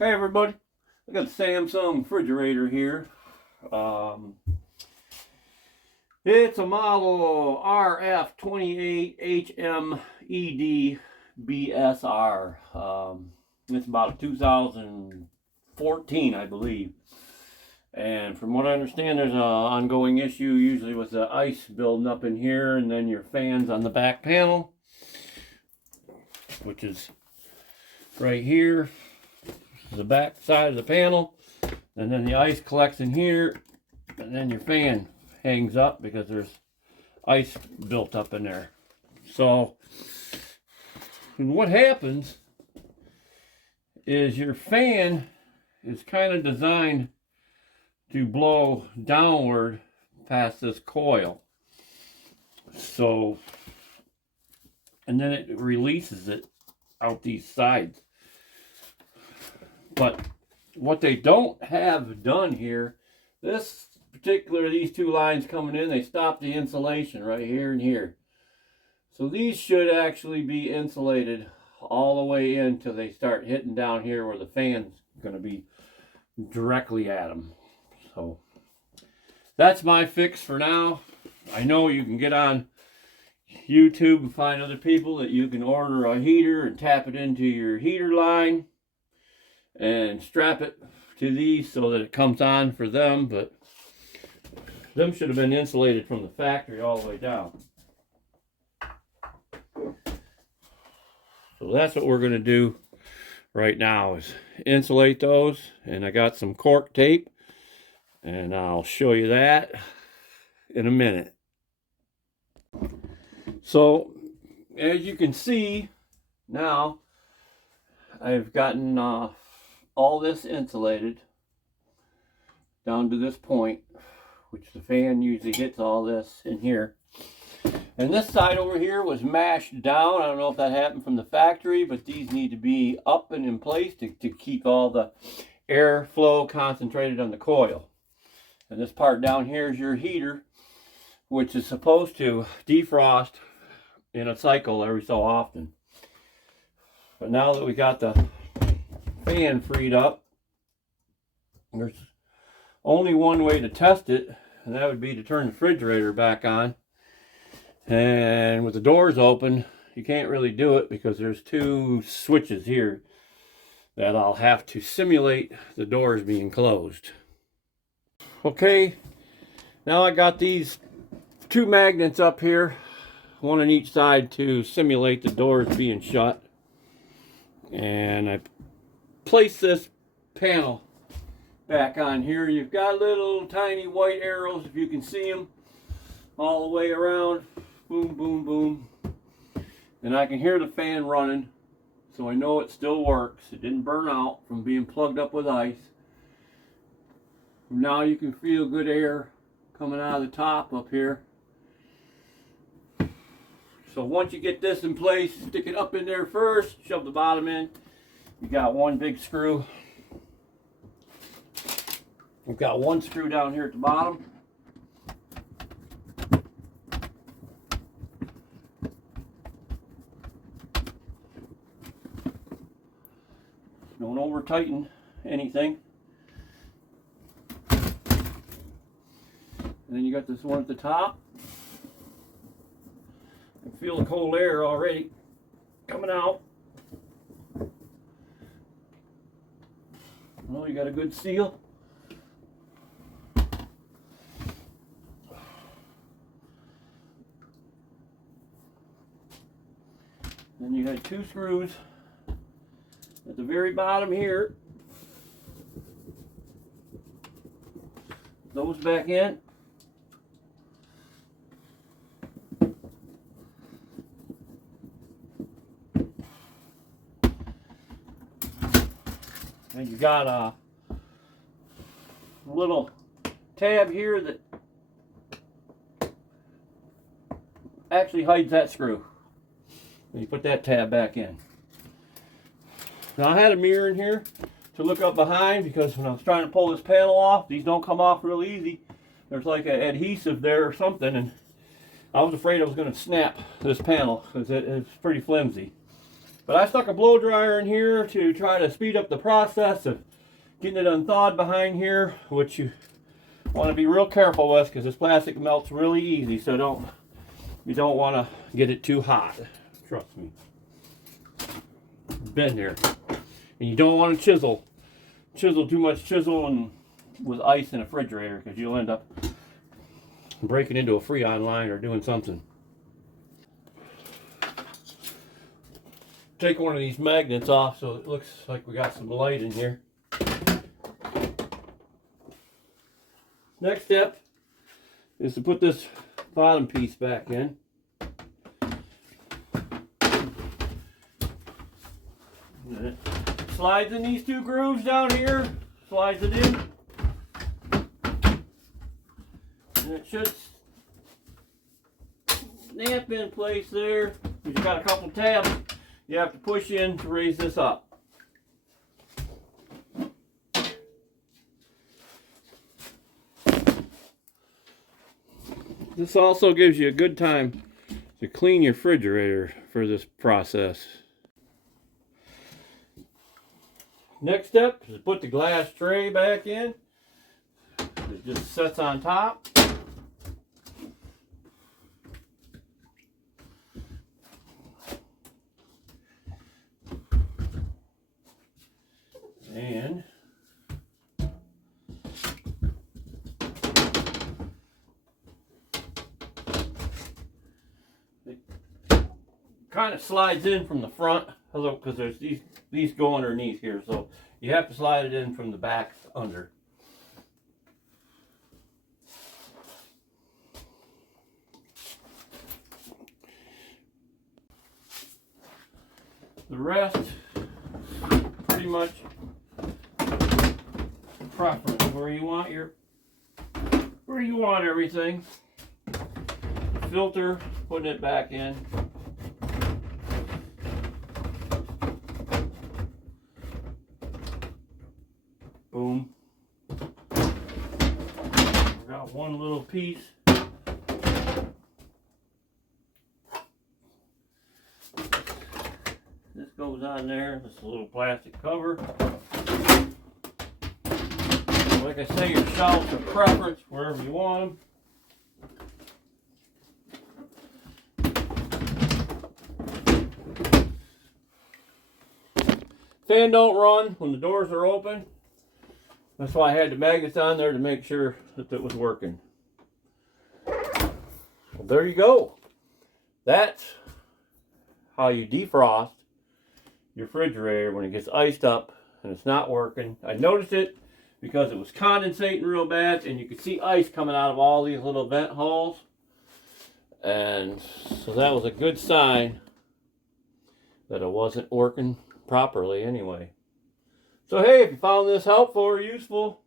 Hey everybody, I got the Samsung Refrigerator here. It's a model RF28HMED-BSR. It's about a 2014, I believe. And from what I understand, there's an ongoing issue usually with the ice building up in here, and then your fans on the back panel, which is right here. The back side of the panel, and then the ice collects in here, and then your fan hangs up because there's ice built up in there. So what happens is your fan is kind of designed to blow downward past this coil, so, and then it releases it out these sides. But what they don't have done here, these two lines coming in, they stop the insulation right here and here. So these should actually be insulated all the way in until they start hitting down here where the fan's going to be directly at them. So that's my fix for now. I know you can get on YouTube and find other people that you can order a heater and tap it into your heater line and strap it to these so that it comes on for them, but them should have been insulated from the factory all the way down. So that's what we're going to do right now, is insulate those, and I got some cork tape, and I'll show you that in a minute. So as you can see now, I've gotten all this insulated down to this point, which the fan usually hits all this in here. And this side over here was mashed down. I don't know if that happened from the factory, but these need to be up and in place to keep all the airflow concentrated on the coil. And this part down here is your heater, which is supposed to defrost in a cycle every so often. But now that we got the fan freed up, there's only one way to test it, and that would be to turn the refrigerator back on. And with the doors open, you can't really do it because there's two switches here that I'll have to simulate the doors being closed. Okay, now I got these two magnets up here, one on each side, to simulate the doors being shut. And I place this panel back on here. You've got little tiny white arrows, if you can see them, all the way around. Boom, boom, boom. And I can hear the fan running, so I know it still works. It didn't burn out from being plugged up with ice. Now you can feel good air coming out of the top up here. So once you get this in place, stick it up in there first, shove the bottom in. You got one big screw. We've got one screw down here at the bottom. Don't over tighten anything. And then you got this one at the top. I can feel the cold air already coming out. Well, you got a good seal. Then you had two screws at the very bottom here. Those back in. And you got a little tab here that actually hides that screw. And you put that tab back in. Now I had a mirror in here to look up behind, because when I was trying to pull this panel off, these don't come off real easy. There's like an adhesive there or something, and I was afraid I was going to snap this panel because it's pretty flimsy. But I stuck a blow dryer in here to try to speed up the process of getting it unthawed behind here, which you want to be real careful with because this plastic melts really easy. So you don't want to get it too hot. Trust me. Been there. And you don't want to chisel too much and with ice in a refrigerator because you'll end up breaking into a Freon line or doing something. Take one of these magnets off so it looks like we got some light in here. Next step is to put this bottom piece back in. And it slides in these two grooves down here, slides it in. And it should snap in place there. You've got a couple tabs you have to push in to raise this up. This also gives you a good time to clean your refrigerator for this process. Next step is to put the glass tray back in. It just sits on top. And it kind of slides in from the front, because there's these go underneath here, so you have to slide it in from the back under. The rest, pretty much preference where you want everything. Filter, putting it back in. Boom. Got one little piece. This goes on there. This little plastic cover. Like I say, your shelves are preference wherever you want them. Fan don't run when the doors are open. That's why I had the magnets on there to make sure that it was working. Well, there you go. That's how you defrost your refrigerator when it gets iced up and it's not working. I noticed it because it was condensating real bad and you could see ice coming out of all these little vent holes. And so that was a good sign that it wasn't working properly anyway. So hey, if you found this helpful or useful,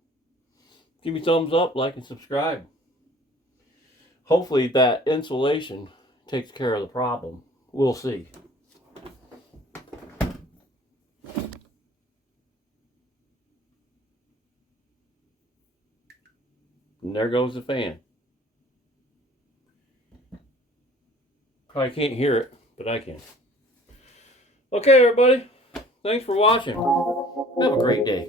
give me a thumbs up, like, and subscribe. Hopefully that insulation takes care of the problem. We'll see. And there goes the fan. Probably can't hear it, but I can. Okay, everybody. Thanks for watching. Have a great day.